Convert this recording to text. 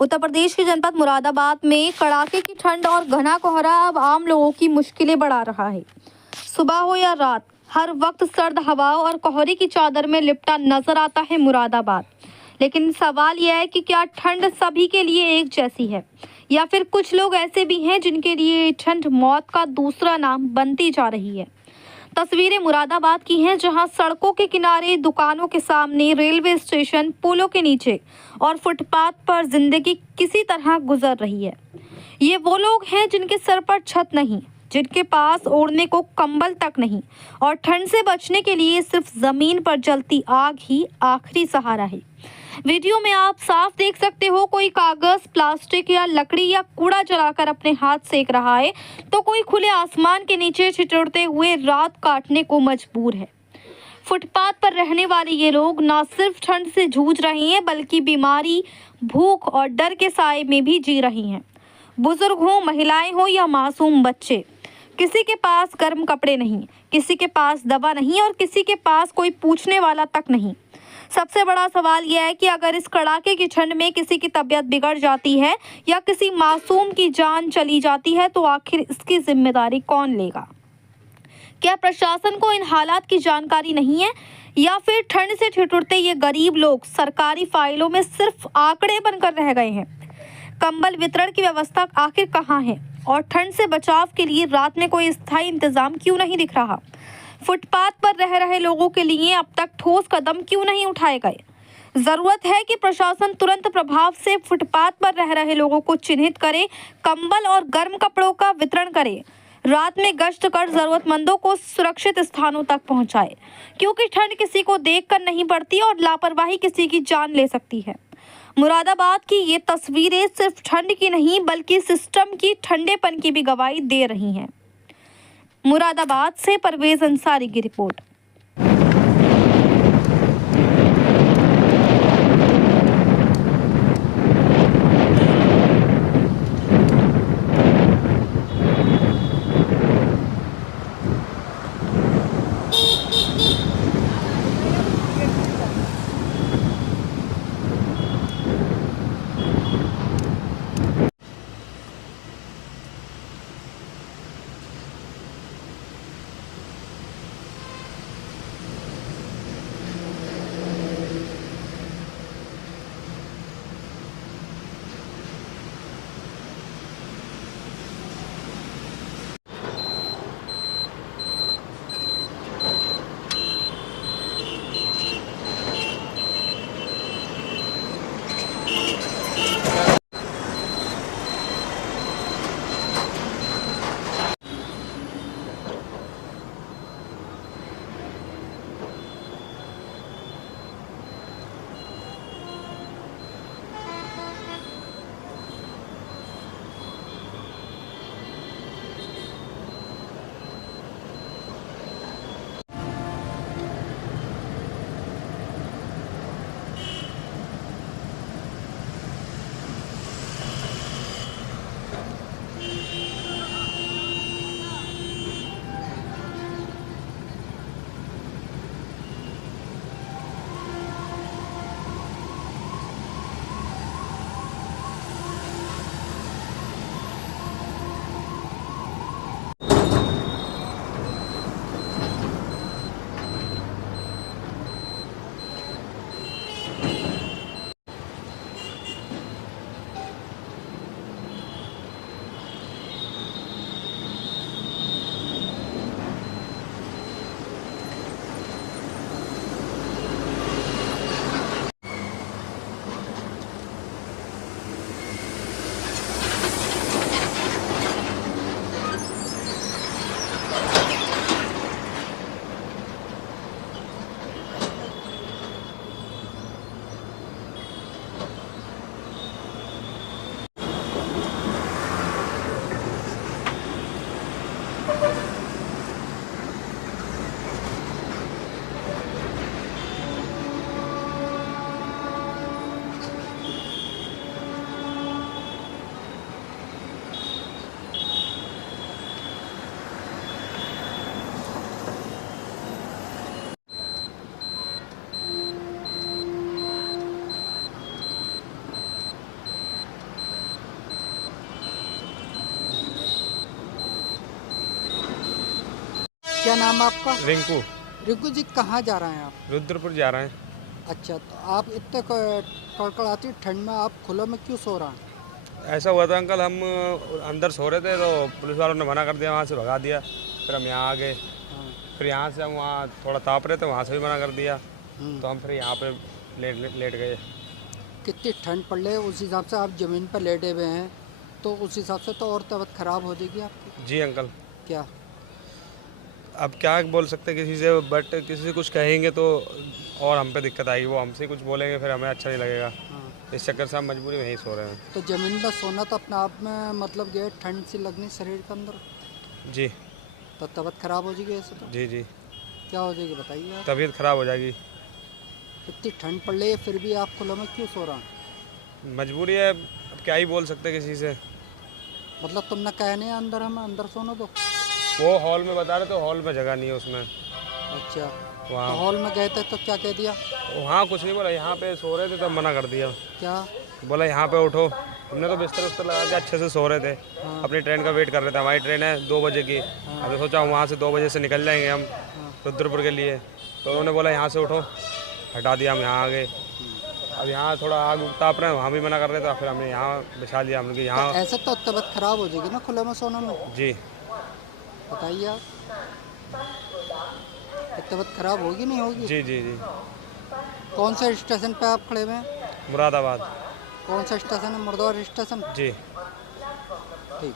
उत्तर प्रदेश के जनपद मुरादाबाद में कड़ाके की ठंड और घना कोहरा अब आम लोगों की मुश्किलें बढ़ा रहा है। सुबह हो या रात, हर वक्त सर्द हवाओं और कोहरे की चादर में लिपटा नजर आता है मुरादाबाद। लेकिन सवाल यह है कि क्या ठंड सभी के लिए एक जैसी है, या फिर कुछ लोग ऐसे भी हैं जिनके लिए ठंड मौत का दूसरा नाम बनती जा रही है। तस्वीरें मुरादाबाद की हैं, जहां सड़कों के किनारे, दुकानों के सामने, रेलवे स्टेशन, पुलों के नीचे और फुटपाथ पर जिंदगी किसी तरह गुजर रही है। ये वो लोग हैं जिनके सर पर छत नहीं, जिनके पास ओढ़ने को कंबल तक नहीं और ठंड से बचने के लिए सिर्फ जमीन पर जलती आग ही आखिरी सहारा है। वीडियो में आप साफ देख सकते हो, कोई कागज, प्लास्टिक या लकड़ी या कूड़ा जलाकर अपने हाथ सेक रहा है, तो कोई खुले आसमान के नीचे ठिठुरते हुए रात काटने को मजबूर है। फुटपाथ पर रहने वाले ये लोग न सिर्फ ठंड से जूझ रहे हैं, बल्कि बीमारी, भूख और डर के साए में भी जी रही हैं। बुजुर्ग हो, महिलाएं हो या मासूम बच्चे, किसी के पास गर्म कपड़े नहीं, किसी के पास दवा नहीं और किसी के पास कोई पूछने वाला तक नहीं। सबसे बड़ा सवाल यह है कि अगर इस कड़ाके की ठंड में किसी की तबीयत बिगड़ जाती है या किसी मासूम की जान चली जाती है, तो आखिर इसकी जिम्मेदारी कौन लेगा? क्या प्रशासन को इन हालात की जानकारी नहीं है, या फिर ठंड से ठिठुरते ये गरीब लोग सरकारी फाइलों में सिर्फ आंकड़े बनकर रह गए हैं? कंबल वितरण की व्यवस्था आखिर कहाँ है, और ठंड से बचाव के लिए रात में कोई स्थायी इंतजाम क्यों नहीं दिख रहा? फुटपाथ पर रह रहे लोगों के लिए अब तक ठोस कदम क्यों नहीं उठाए गए? जरूरत है कि प्रशासन तुरंत प्रभाव से फुटपाथ पर रह रहे लोगों को चिन्हित करे, कंबल और गर्म कपड़ों का वितरण करे, रात में गश्त कर जरूरतमंदों को सुरक्षित स्थानों तक पहुंचाए, क्योंकि ठंड किसी को देखकर नहीं पड़ती और लापरवाही किसी की जान ले सकती है। मुरादाबाद की ये तस्वीरें सिर्फ ठंड की नहीं, बल्कि सिस्टम की ठंडेपन की भी गवाही दे रही हैं। मुरादाबाद से परवेज अंसारी की रिपोर्ट। क्या नाम है आपका? रिंकू। रिंकू जी, कहाँ जा रहे हैं आप? रुद्रपुर जा रहे हैं। अच्छा, तो आप इतने कड़कड़ाती ठंड में आप खुले में क्यों सो रहे हैं? ऐसा हुआ था अंकल, हम अंदर सो रहे थे तो पुलिस वालों ने मना कर दिया, वहाँ से भगा दिया। फिर हम यहाँ आ गए। हाँ। फिर यहाँ से हम वहाँ थोड़ा ताप रहे थे, वहाँ से भी मना कर दिया। हम्म। तो हम फिर यहाँ पे लेट गए। कितनी ठंड पड़ रही है, उस हिसाब से आप ज़मीन पर लेटे हुए हैं, तो उस हिसाब से तो और तबीयत ख़राब हो जाएगी आपकी। जी अंकल, क्या? अब क्या बोल सकते हैं किसी से, बट किसी से कुछ कहेंगे तो और हम पे दिक्कत आएगी। वो हमसे कुछ बोलेंगे फिर हमें अच्छा नहीं लगेगा। हाँ। इस चक्कर से हम मजबूरी में यहीं सो रहे हैं। तो ज़मीन पर सोना तो अपने आप में मतलब ये ठंड सी लगनी शरीर के अंदर, जी तो तबीयत ख़राब हो जाएगी ऐसे तो। जी जी, क्या हो जाएगी बताइए आप? तबीयत ख़राब हो जाएगी। इतनी ठंड पड़ रही है फिर भी आप खुले में क्यों सो रहे हैं? मजबूरी है, अब क्या ही बोल सकते हैं किसी से। मतलब तुमने कहा नहीं अंदर, हमें अंदर सोना दो? वो हॉल में बता रहे थे, हॉल में जगह नहीं है उसमें। अच्छा, तो वहाँ हॉल में गए थे तो क्या कह दिया? वहाँ कुछ नहीं बोला, यहाँ पे सो रहे थे तब मना कर दिया। क्या? बोला यहाँ पे उठो। हमने तो बिस्तर उस्तर लगा के अच्छे से सो रहे थे। हाँ। अपनी ट्रेन का वेट कर रहे थे। हमारी ट्रेन है 2 बजे की। अभी सोचा वहाँ से 2 बजे से निकल जाएंगे हम रुद्रपुर के लिए। तो उन्होंने बोला यहाँ से उठो, हटा दिया, हम यहाँ आ गए। अब यहाँ थोड़ा आग ताप रहे हैं, वहाँ भी मना कर रहे थे। फिर हमने यहाँ बिछा लिया, हमने कि यहाँ। ऐसे तो तबीयत खराब हो जाएगी ना खुले में सोने में, जी बताइए आप। तबीयत खराब होगी नहीं होगी? जी जी जी। कौन से स्टेशन पे आप खड़े हुए हैं? मुरादाबाद। कौन सा स्टेशन है? मुर्दाबाद स्टेशन। जी। ठीक।